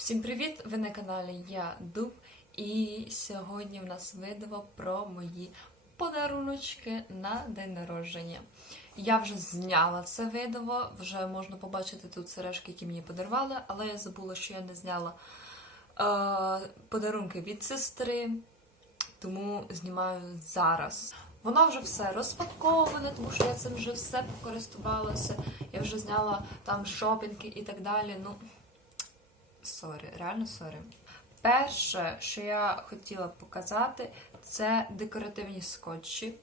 Всім привіт! Ви на каналі Я Дуб. І сьогодні в нас відео про мої подаруночки на день народження. Я вже зняла це відео, вже можна побачити тут сережки, які мені подарували, але я забула, що я не зняла е, подарунки від сестри, тому знімаю зараз. Воно вже все розпаковане, тому що я цим вже все покористувалася. Я вже зняла там шопінги і так далі. Ну, Сорі, реально сорі. Перше, що я хотіла показати, це декоративні скотчі.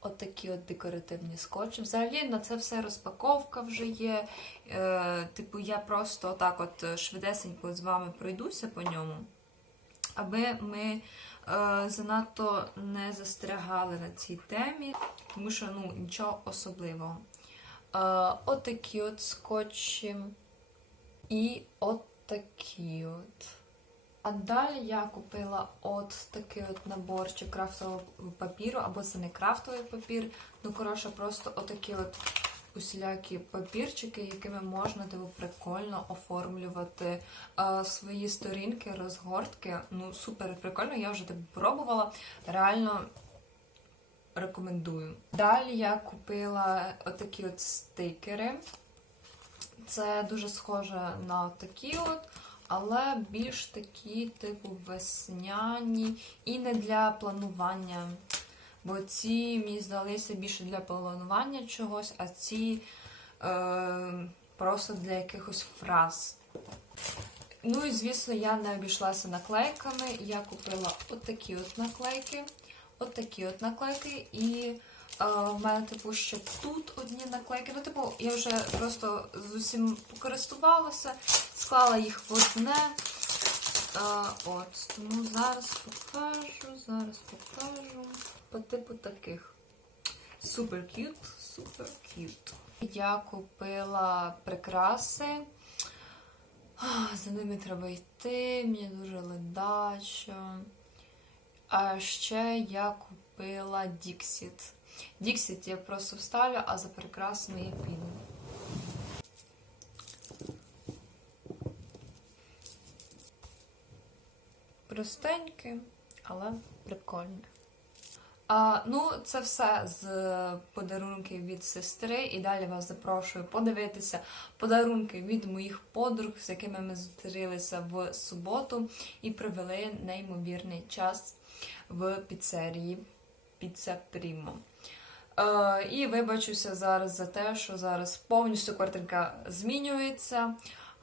Отакі от декоративні скотчі. Взагалі на це все розпаковка вже є. Е, типу, я просто отак от швидесенько з вами пройдуся по ньому, аби ми е, занадто не застрягали на цій темі, тому що ну, нічого особливого. Е, отакі от скотчі. І от такі от. А далі я купила от такий от наборчик крафтового папіру, або це не крафтовий папір, ну коротше, просто отакі от усілякі папірчики, якими можна типу, прикольно оформлювати е, свої сторінки, розгортки. Ну, супер прикольно, я вже так пробувала. Реально рекомендую. Далі я купила отакі от стикери. Це дуже схоже на такі от, але більш такі, типу, весняні і не для планування. Бо ці мені здалися більше для планування чогось, а ці е, просто для якихось фраз. Ну і звісно, я не обійшлася наклейками. Я купила отакі от наклейки, отакі от наклейки і. В мене, типу, ще тут одні наклейки. Ну, типу, я вже просто з усім покористувалася, склала їх в одне. От, тому зараз покажу, зараз покажу. По типу таких. Супер к'ют, супер к'ют. Я купила прикраси. За ними треба йти, мені дуже ледачо. А ще я купила Діксіт. Діксіт я просто вставлю, а за прикрасами я піду. Простеньке, але прикольне. А, ну, це все з подарунків від сестри. І далі вас запрошую подивитися подарунки від моїх подруг, з якими ми зустрілися в суботу і провели неймовірний час в піцерії Піца Прімо. Е, і вибачуся зараз за те, що зараз повністю картинка змінюється.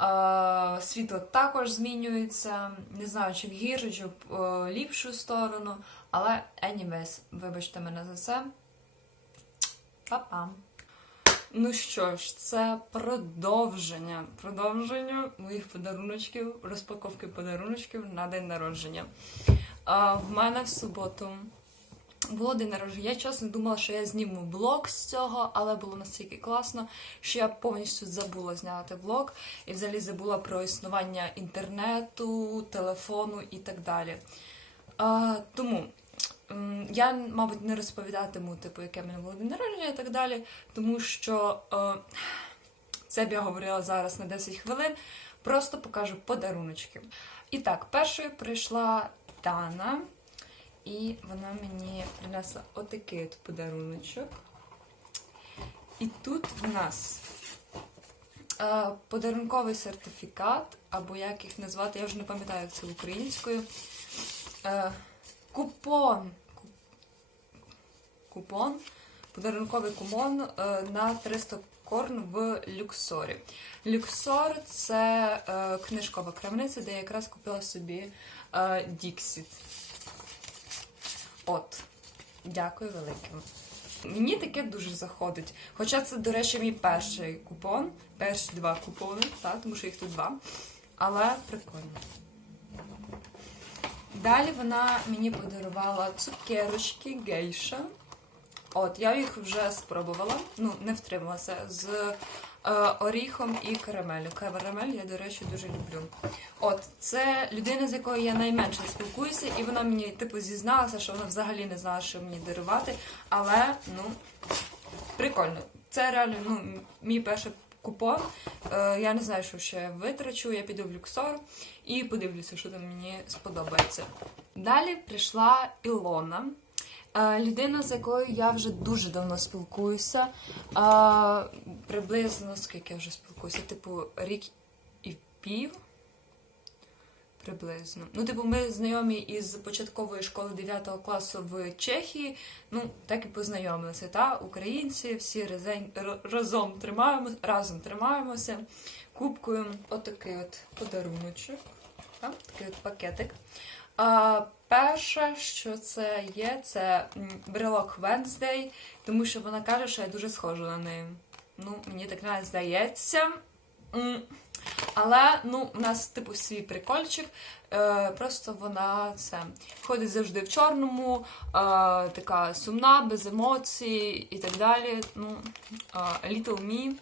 Е, світло також змінюється. Не знаю, чи в гіршу, чи в е, ліпшу сторону. Але anyways, вибачте мене за це. Па-па. Ну що ж, це продовження. Продовження моїх подаруночків, розпаковки подаруночків на день народження. В мене в суботу було день народження. Я чесно думала, що я зніму влог з цього, але було настільки класно, що я повністю забула зняти влог і взагалі забула про існування інтернету, телефону і так далі. А, тому я, мабуть, не розповідатиму, типу, яке мене було день народження і так далі, тому що е, це б я говорила зараз на 10 хвилин. Просто покажу подаруночки. І так, першою прийшла Дана. І вона мені принесла отакий от подаруночок. І тут в нас е, подарунковий сертифікат, або як їх назвати, я вже не пам'ятаю, як це українською. Е, купон. Купон. Подарунковий купон е, на 300 корн в Люксорі. Люксор це книжкова крамниця, де я якраз купила собі Діксіт. От, дякую великим. Мені таке дуже заходить. Хоча це, до речі, мій перший купон, перші два купони, так, тому що їх тут два. Але прикольно. Далі вона мені подарувала цукерочки гейша. От, я їх вже спробувала, ну, не втрималася, з оріхом і карамелю. Карамель я, до речі, дуже люблю. От, це людина, з якою я найменше спілкуюся, і вона мені, типу, зізналася, що вона взагалі не знала, що мені дарувати. Але, ну, прикольно. Це реально ну, мій перший купон. Е, я не знаю, що ще витрачу. Я піду в люксор і подивлюся, що там мені сподобається. Далі прийшла Ілона. Людина, з якою я вже дуже давно спілкуюся. Приблизно скільки я вже спілкуюся? Типу, рік і пів. Приблизно. Ну, типу, ми знайомі із початкової школи 9 класу в Чехії. Ну, так і познайомилися. Та українці всі разень, разом тримаємо, разом тримаємося. Кубкою отакий от подаруночок. Та, такий от пакетик. А, перше, що це є, це брелок Wednesday, тому що вона каже, що я дуже схожа на неї. Ну, мені так не здається. Але ну, у нас типу свій прикольчик. Е, просто вона це ходить завжди в чорному, е, така сумна, без емоцій і так далі. Ну, е, Little Me.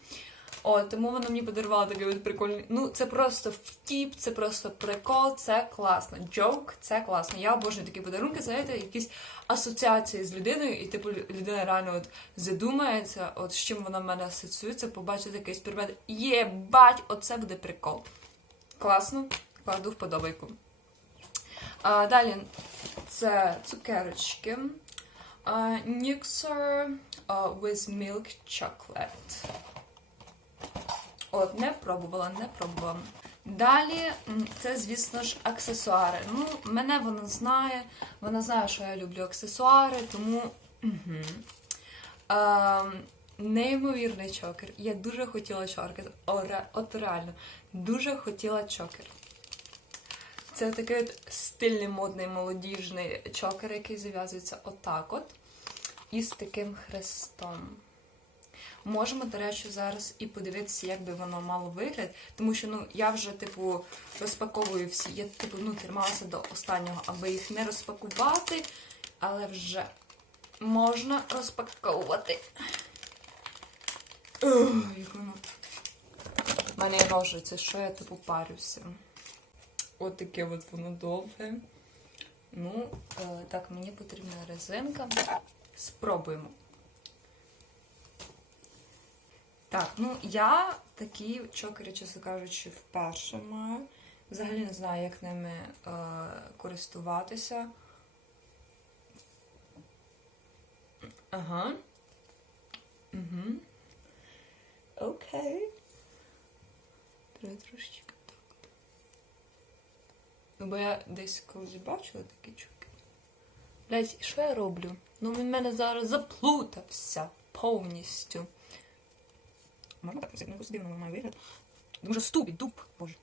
О, тому вона мені подарувала такий прикольний. Ну, це просто втіп, це просто прикол, це класно. Джок, це класно. Я обожнюю такі подарунки, знаєте, якісь асоціації з людиною, і типу людина реально от задумається, от з чим вона в мене асоціюється, побачить якийсь предмет. Єбать, оце буде прикол. Класно, кладу вподобайку. А, далі це цукерочки. А, Nixer а, with milk chocolate. От, не пробувала, не пробувала. Далі, це, звісно ж, аксесуари. Ну, мене вона знає, вона знає, що я люблю аксесуари, тому. Угу. Ем, неймовірний чокер. Я дуже хотіла чокер. От реально, дуже хотіла чокер. Це такий от стильний, модний, молодіжний чокер, який зав'язується отак от. І з таким хрестом. Можемо, до речі, зараз і подивитися, як би воно мало вигляд, тому що ну я вже типу розпаковую всі. Я типу ну трималася до останнього, аби їх не розпакувати, але вже можна розпаковувати. Як воно. У мене ножиці, що я типу парюся. От таке от воно довге. Ну, е, так, мені потрібна резинка. Спробуємо. Так, ну я такі чокери, чесно кажучи, вперше маю. Взагалі не знаю, як ними е, користуватися. Ага. Угу. Окей. Треба трошечки так. Ну, бо я десь колись бачила такі чокери. Блять, що я роблю? Ну він мене зараз заплутався повністю. Можна так? Ну, якось дивно має вигляд. Дуже ступить, дуб, боже.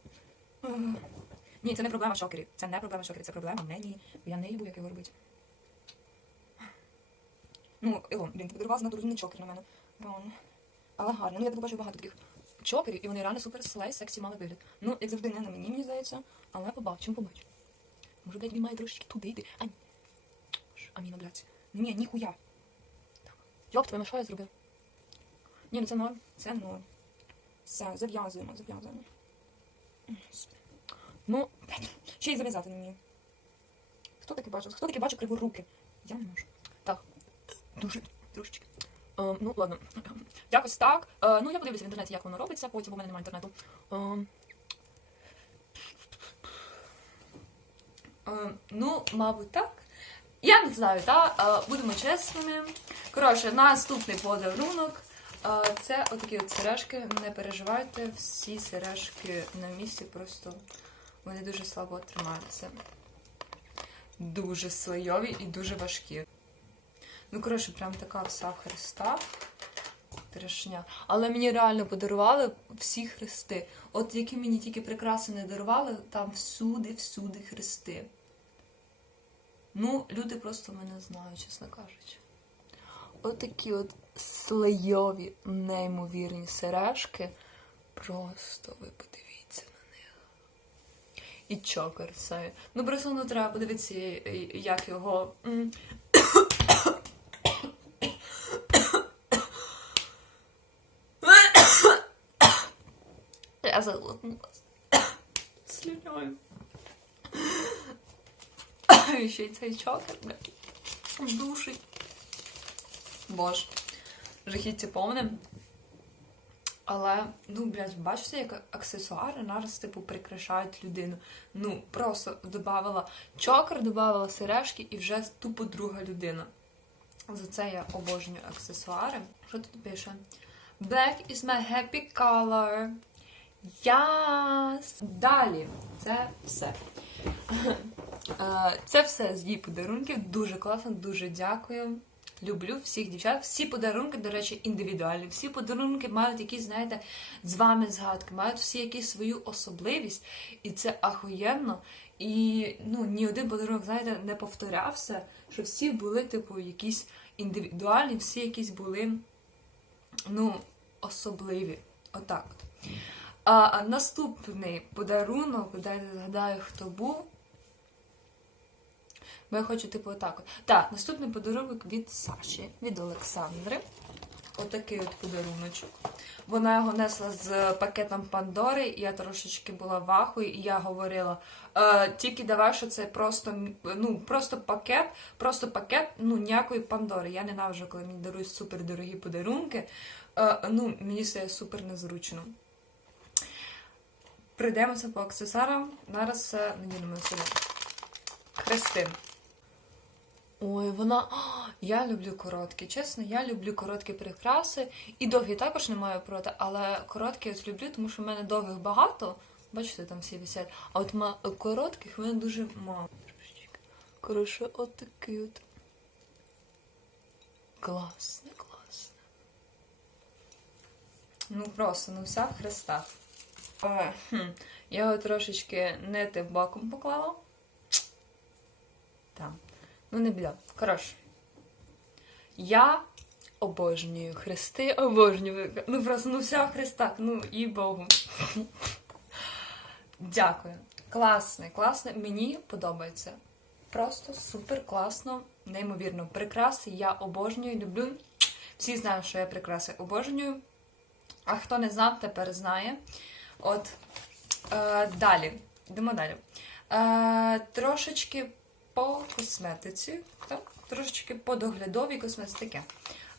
Ні, це не проблема шокерів. Це не проблема шокерів, це проблема мені. Я не їбу, як його робити. Ну, Ілон, блін, ти подарував розумний чокер на мене. Вон. Але гарно. Ну, я тут бачу багато таких чокерів, і вони реально супер слей, сексі мали вигляд. Ну, як завжди, не на мені, мені здається, але побачимо, побачимо. Може, блядь, він має трошечки туди йти. Ань. Аміна, блядь. Ні, ніхуя. Так. Йоп, твоя що я зробив? Ні, ну це норм. Це норм. Все, зав'язуємо, зав'язуємо. Ну, ще й зав'язати не вмію. Хто таки бачив? Хто таки бачив криворуки? Я не можу. Так. Дуже трошечки. Е, ну, ладно. Якось так. Е, ну, я подивлюся в інтернеті, як воно робиться, потім у мене немає інтернету. Е, е, ну, мабуть, так. Я не знаю, так? Е, будемо чесними. Коротше, наступний подарунок. Це отакі от сережки. Не переживайте, всі сережки на місці, просто вони дуже слабо тримаються. Дуже слойові і дуже важкі. Ну, коротше, прям така вся хреста. Трешня. Але мені реально подарували всі хрести. От які мені тільки прикраси не дарували, там всюди, всюди хрести. Ну, люди просто мене знають, чесно кажучи. Отакі от слейові, неймовірні сережки. Просто ви подивіться на них. І чокер цей. Ну, просто ну, треба подивитися, як його. Я заглотнулась. Слюною. Ще й цей чокер, блядь. Душить. Боже. Жахіття повне. Але, ну, блядь, бачите, як аксесуари нараз, типу, прикрашають людину. Ну, просто додавала чокер, додавала сережки і вже тупо друга людина. За це я обожнюю аксесуари. Що тут пише? Black is my happy color. Yes! Далі. Це все. Е, Це все з її подарунків. Дуже класно, дуже дякую. Люблю всіх дівчат. Всі подарунки, до речі, індивідуальні. Всі подарунки мають якісь, знаєте, з вами згадки, мають всі якісь свою особливість, і це ахуєнно. І ну, ні один подарунок, знаєте, не повторявся, що всі були, типу, якісь індивідуальні, всі якісь були ну, особливі. Отак от. А, наступний подарунок, дайте згадаю, хто був. Бо я хочу, типу, отак. Так, наступний подарунок від Саші, від Олександри. Отакий от подаруночок. Вона його несла з пакетом Пандори, і я трошечки була в ахуї, і я говорила: е, тільки давай, що це просто, ну, просто пакет, просто пакет, ну, ніякої Пандори. Я ненавиджу, коли мені дарують супердорогі подарунки. Е, ну, мені стає супер незручно. Прийдемося по аксесуарам. Зараз надінемо сюди. Хрестин. Ой, вона. Я люблю короткі. Чесно, я люблю короткі прикраси. І довгі також не маю проти, але короткі от люблю, тому що в мене довгих багато. Бачите, там всі висять. А от коротких в мене дуже мало. Коротше, от такий от. Класне, класне. Ну просто, ну вся в хрестах. Е. Я його трошечки не тим боком поклала. Там. Ну, не біда. Коротше. Я обожнюю хрести, обожнюю. Ну просто ну вся в хрестах, ну і Богу. Дякую. Класне, класне. Мені подобається. Просто супер класно, неймовірно. Прикраси я обожнюю, люблю. Всі знають, що я прикраси обожнюю. А хто не знав, тепер знає. От е, далі. Йдемо далі. Е, трошечки по косметиці. Так? Трошечки по доглядовій косметиці.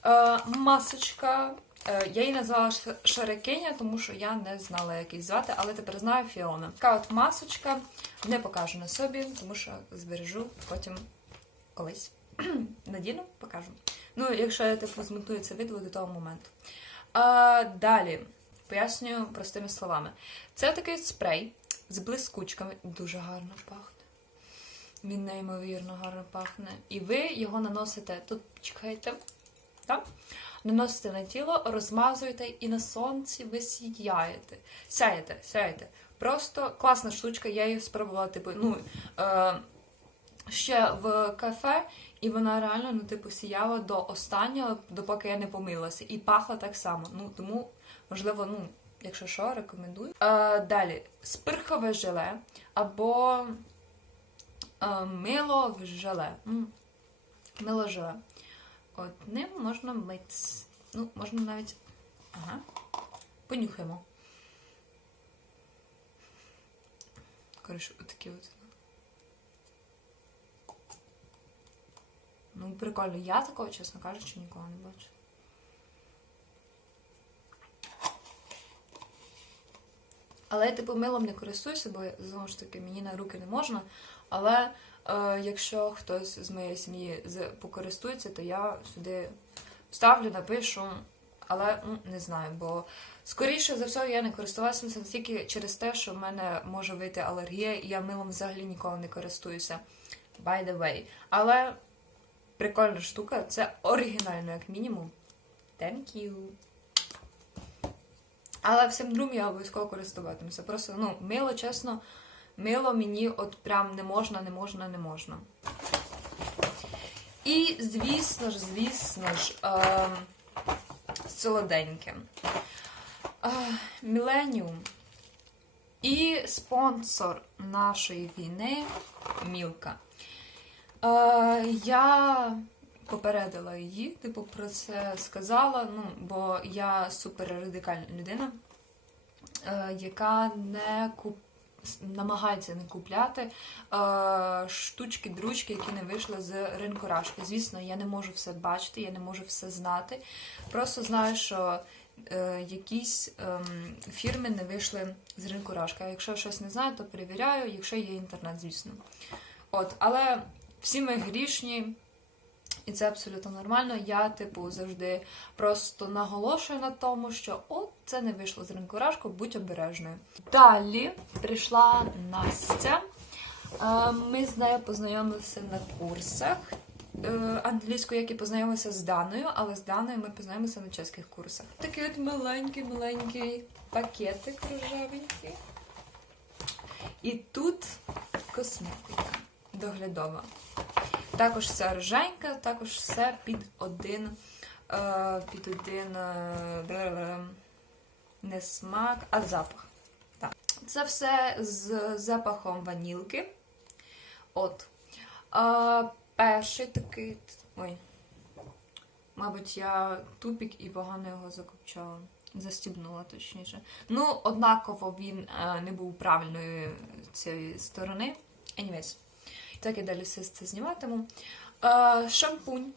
Е, масочка. Е, я її назвала Шарикиня, тому що я не знала, як її звати, але тепер знаю Фіона. Така от масочка. Не покажу на собі, тому що збережу потім колись. Надіну, покажу. Ну, якщо я типу змонтую це відео до того моменту. А, далі пояснюю простими словами. Це такий спрей з блискучками. Дуже гарно пахне. Він неймовірно гарно пахне. І ви його наносите тут, чекайте, так? Наносите на тіло, розмазуєте і на сонці ви сіяєте. Сяєте, сяєте. Просто класна штучка, я її спробувала, типу, ну, е, ще в кафе, і вона реально, ну, типу, сіяла до останнього, допоки я не помилася. І пахла так само. Ну, тому, можливо, ну, якщо що, рекомендую. Е, далі, спирхове желе або мило в желе. Мило желе. От ним можна митись. Ну, можна навіть. Ага. Понюхаємо. Коротше, отакі от. Ну, прикольно. Я такого, чесно кажучи, ніколи не бачу. Але я типу милом не користуюся, бо знову ж таки мені на руки не можна. Але е, якщо хтось з моєї сім'ї покористується, то я сюди вставлю, напишу. Але ну, не знаю, бо скоріше за все я не користувалася тільки через те, що в мене може вийти алергія, і я милом взагалі ніколи не користуюся. By the way. Але прикольна штука, це оригінально, як мінімум. Thank you. Але всім другим я обов'язково користуватимуся. Просто, ну, мило, чесно, мило мені от прям не можна, не можна, не можна. І, звісно ж, звісно ж, е, солоденьке. Е, Міленіум. І спонсор нашої війни Мілка. Е, я попередила її, типу, про це сказала, ну, бо я супер радикальна людина, е, яка не куп... намагається не купляти е, штучки, дручки, які не вийшли з ринку рашки. Звісно, я не можу все бачити, я не можу все знати. Просто знаю, що е, якісь ем, фірми не вийшли з ринку Рашка. Якщо щось не знаю, то перевіряю, якщо є інтернет, звісно. От, але всі ми грішні, і це абсолютно нормально. Я, типу, завжди просто наголошую на тому, що от це не вийшло з ринку Рашку, будь обережною. Далі прийшла Настя. Е, Ми з нею познайомилися на курсах е, англійською, як і познайомилися з Даною, але з Даною ми познайомилися на чеських курсах. Такий от маленький-маленький пакетик рожевенький. І тут косметика доглядова. Також все роженька, також все під один, е, під один е, не смак, а запах. Це все з запахом ванілки. От. Перший такий. Ой. Мабуть, я тупік і погано його закопчала. Застібнула, точніше. Ну, однаково він е, не був правильної цієї сторони. Anyways. Так, я далі все це зніматиму. Е, шампунь.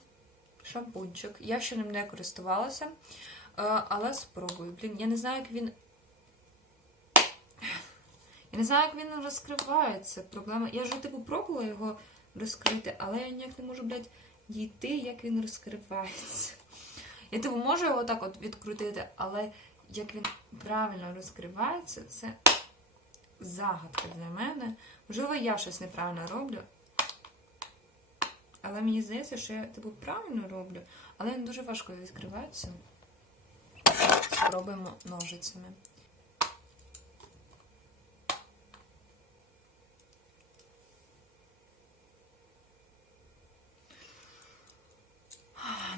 Шампунчик. Я ще ним не користувалася, е, але спробую. Блін, я не знаю, як він. Я не знаю, як він розкривається. Проблема. Я вже типу пробувала його розкрити, але я ніяк не можу, блядь, дійти, як він розкривається. Я типу можу його так от відкрутити, але як він правильно розкривається, це загадка для мене. Можливо, я щось неправильно роблю. Але мені здається, що я типу правильно роблю, але дуже важко відкривається. Спробуємо ножицями.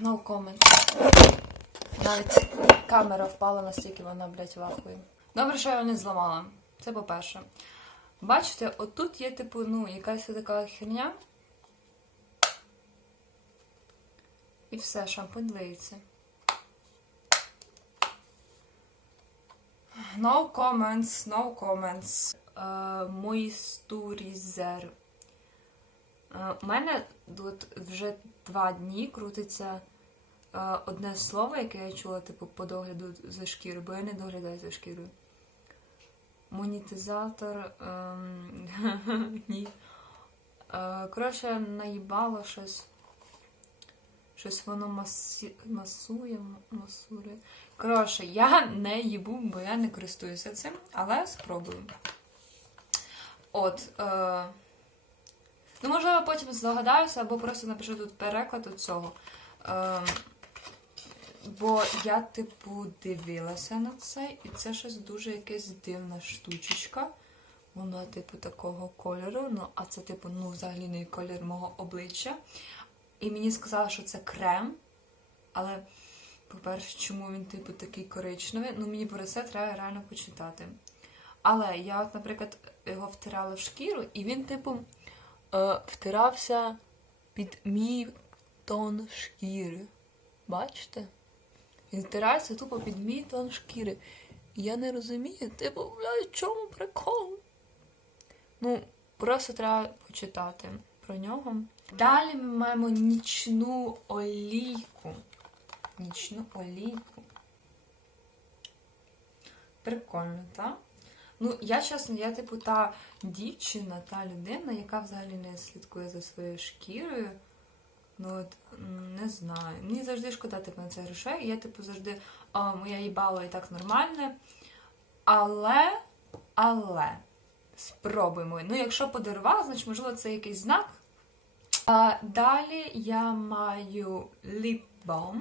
No comment. Навіть камера впала настільки вона, блядь, вахує. Добре, що я його не зламала. Це по-перше. Бачите, отут є, типу, ну, якась така херня. І все, шампунь лиється. No comments, no comments. Uh, Moisturizer. Е, У мене тут вже два дні крутиться е, одне слово, яке я чула, типу, по догляду за шкірою, бо я не доглядаю за шкірою. Монетизатор. ем, Ні. Е, Коротше, наїбало щось. Щось воно масує, масує. Коротше, я не їбу, бо я не користуюся цим, але спробую. От. Е... Ну, можливо, потім здогадаюся, або просто напишу тут переклад от цього. Е... Бо я, типу, дивилася на це, і це щось дуже якась дивна штучечка. Вона, типу, такого кольору. Ну, а це, типу, ну, взагалі не колір мого обличчя. І мені сказали, що це крем. Але, по-перше, чому він, типу, такий коричневий? Ну, мені про це треба реально почитати. Але я, от, наприклад, його втирала в шкіру, і він, типу, е, втирався під мій тон шкіри. Бачите? Він втирається тупо під мій тон шкіри. Я не розумію, типу, бля, в чому прикол? Ну, просто треба почитати про нього. Далі ми маємо нічну олійку. Нічну олійку. Прикольно, так? Ну, я чесно, я типу та дівчина, та людина, яка взагалі не слідкує за своєю шкірою. Ну от не знаю. Мені завжди шкода типу, на це грошей. Я, типу, завжди о, моя їбало і так нормальне. Але, але, спробуємо. Ну, якщо подарувала, значить, можливо, це якийсь знак. А, далі я маю ліп-бом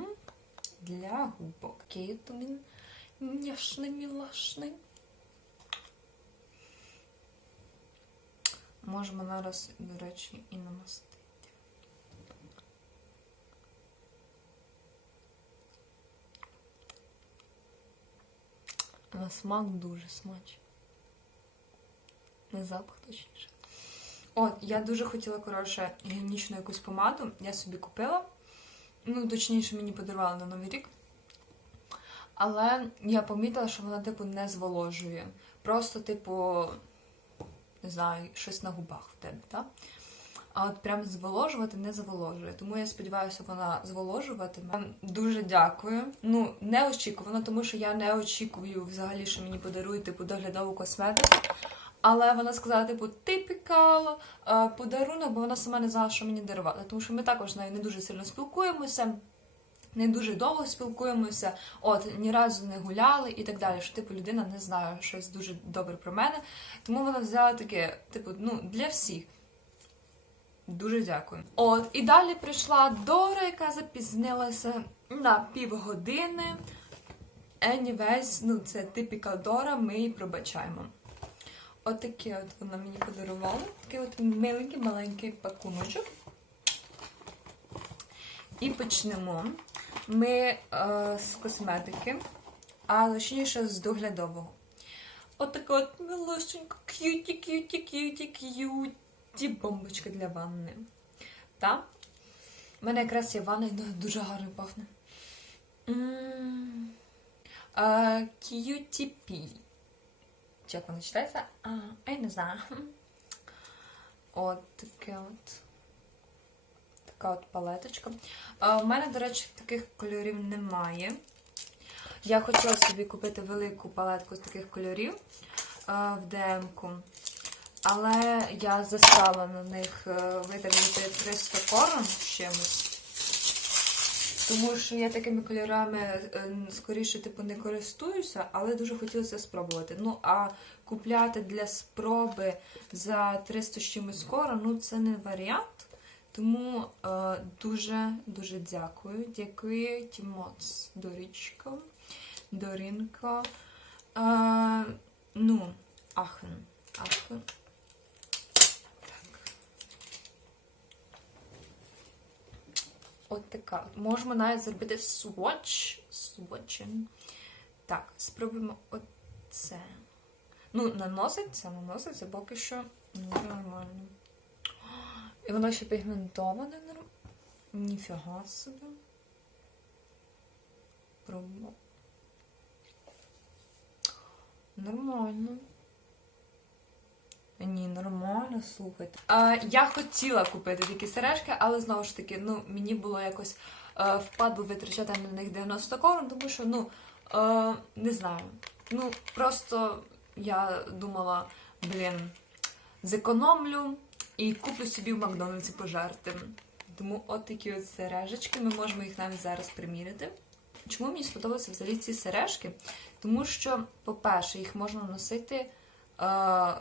для губок. Який він няшний, мілашний. Можемо зараз, до речі, і намастити. На смак дуже смачний. На запах точніше. От, я дуже хотіла, коротше, гігієнічну якусь помаду. Я собі купила. Ну, точніше, мені подарували на Новий рік. Але я помітила, що вона, типу, не зволожує. Просто, типу, не знаю, щось на губах в тебе, так? А от прям зволожувати не зволожує. Тому я сподіваюся, вона зволожуватиме. Дуже дякую. Ну, неочікувано, тому що я не очікую взагалі, що мені подарують типу доглядову косметику. Але вона сказала, типу, типікал е, подарунок, бо вона сама не знала, що мені дарувати. Тому що ми також з нею не дуже сильно спілкуємося, не дуже довго спілкуємося, от ні разу не гуляли і так далі. Що типу людина не знає щось дуже добре про мене. Тому вона взяла таке, типу, ну, для всіх. Дуже дякую. От, і далі прийшла Дора, яка запізнилася на півгодини. Anyways, ну це типіка Дора, ми їй пробачаємо. Отаке от вона мені подарувала. Такий от миленький маленький пакуночок. І почнемо ми е, з косметики, а точніше з доглядового. Отака от милосенька, к'юті, к'юті, к'юті, к'юті бомбочка для ванни. Та? У мене якраз є ванна і дуже гарно пахне. Чи як воно читається? А, я не знаю. От таке от. Така от палеточка. А, у мене, до речі, таких кольорів немає. Я хотіла собі купити велику палетку з таких кольорів а, в ДМ-ку. Але я застала на них е, 300 корон з чимось. Тому що я такими кольорами е, скоріше типу не користуюся, але дуже хотілося спробувати. Ну а купляти для спроби за 300 з чимось скоро, ну це не варіант. Тому е, дуже дуже дякую. Дякую Тімоц Дорічко, Дорінко. Е, ну, Ахен. Ахен. От така. Можемо навіть зробити swatch. Swatching. Так, спробуємо оце. Ну, наноситься, наноситься поки що дуже нормально. І воно ще пігментоване. норм- Ніфіга собі. Пробуємо. Нормально. Ні, нормально, слухайте. А, я хотіла купити такі сережки, але знову ж таки, ну, мені було якось е, впадло витрачати на них 90 корон, тому що, ну, е, не знаю. Ну, просто я думала, блін, зекономлю і куплю собі в Макдональдсі пожарти. Тому от такі от сережечки, ми можемо їх навіть зараз приміряти. Чому мені сподобалися взагалі ці сережки? Тому що, по-перше, їх можна носити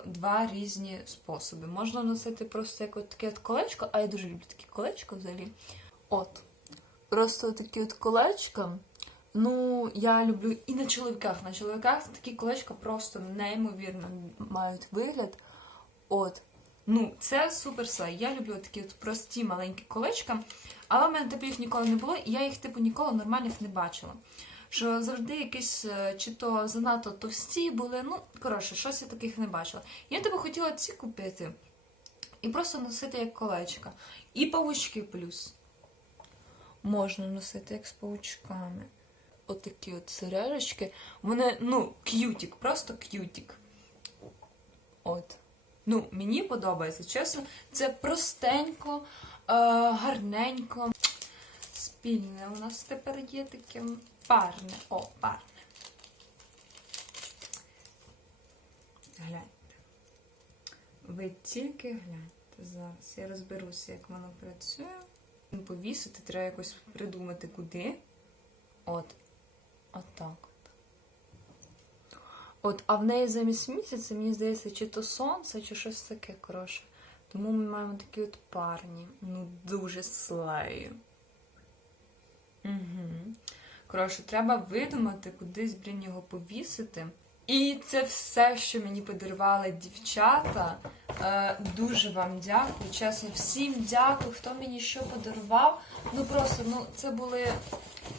два різні способи. Можна носити просто як от таке от колечко, а я дуже люблю такі колечко взагалі. От. Просто такі от колечка. Ну, я люблю і на чоловіках. На чоловіках такі колечка просто неймовірно мають вигляд. От. Ну, це супер все. Я люблю такі от прості маленькі колечка, але в мене типу їх ніколи не було, і я їх типу ніколи нормальних не бачила. Що завжди якісь е, чи то занадто товсті були, ну, коротше, щось я таких не бачила. Я типу хотіла ці купити і просто носити як колечка. І павучки плюс. Можна носити як з павучками. Отакі от сережечки. Вони, ну, к'ютік, просто к'ютік. От. Ну, мені подобається, чесно. Це простенько, е, гарненько. Спільне у нас тепер є таке парне. О, парне. Гляньте. Ви тільки гляньте зараз. Я розберуся, як воно працює. Повісити, треба якось придумати куди. От. Отак. От, а в неї замість місяця, мені здається, чи то сонце, чи щось таке, коротше. Тому ми маємо такі от парні. Ну, дуже слею. Угу. Коротше, треба видумати, кудись, блін, його повісити. І це все, що мені подарували дівчата. Е, дуже вам дякую. Чесно, всім дякую, хто мені що подарував. Ну просто, ну, це були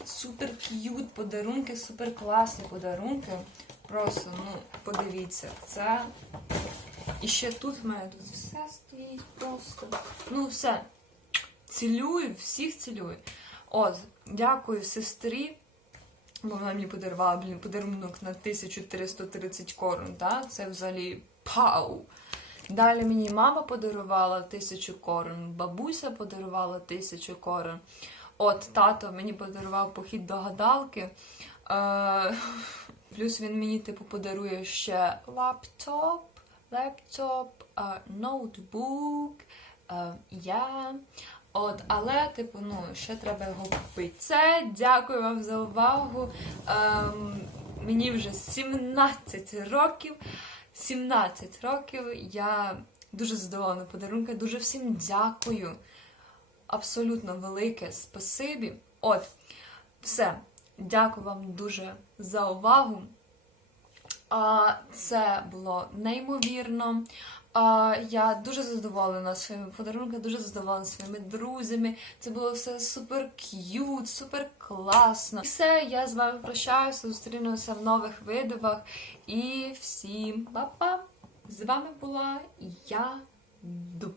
супер к'ют подарунки, супер класні подарунки. Просто, ну, подивіться, це. І ще тут в мене тут все стоїть просто. Ну, все. Цілюю, всіх цілюю. От, дякую сестрі. Бо вона мені подарувала, блін, подарунок на 1330 корон, та? Це взагалі пау! Далі мені мама подарувала тисячу корон, бабуся подарувала тисячу корон. От тато мені подарував похід до гадалки. Е, плюс він мені, типу, подарує ще лаптоп, лептоп, е, ноутбук. Е, я. От, але, типу, ну, ще треба його купити. Це дякую вам за увагу. Ем, мені вже 17 років. 17 років. Я дуже задоволена подарунком. Дуже всім дякую. Абсолютно велике спасибі. От, все. Дякую вам дуже за увагу. Це було неймовірно. Я дуже задоволена своїми подарунками, дуже задоволена своїми друзями. Це було все супер к'ют, супер класно. І все, я з вами прощаюся, зустрінуся в нових видовах. І всім па-па! З вами була я Дуб.